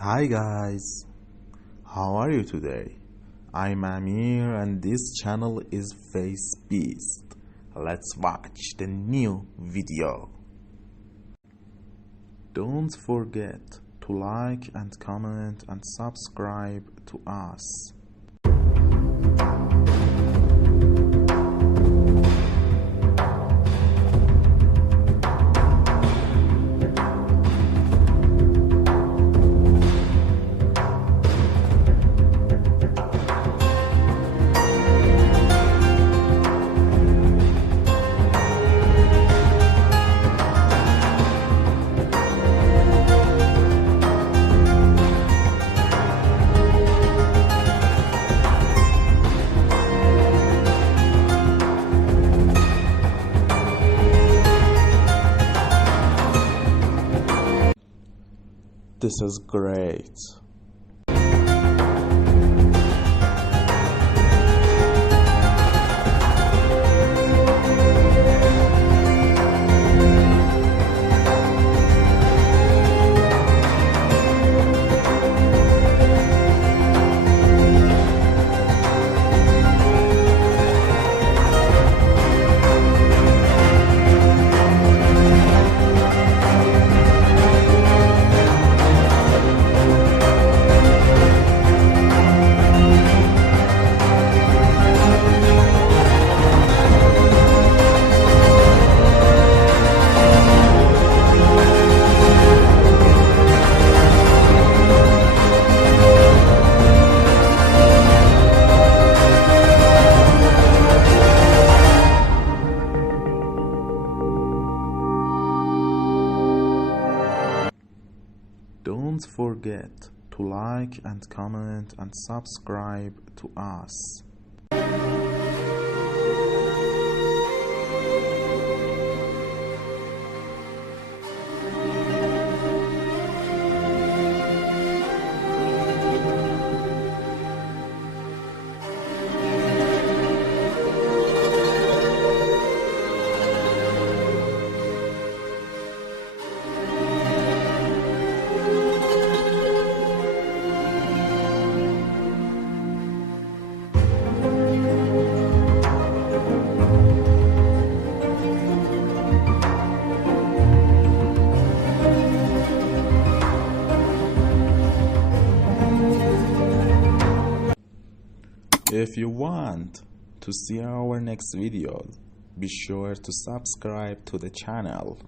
Hi guys, how are you today? I'm Amir and this channel is Face Beast. Let's watch the new video. Don't forget to like and comment and subscribe to us. This is great. Don't forget to like and comment and subscribe to us. If you want to see our next videos, be sure to subscribe to the channel.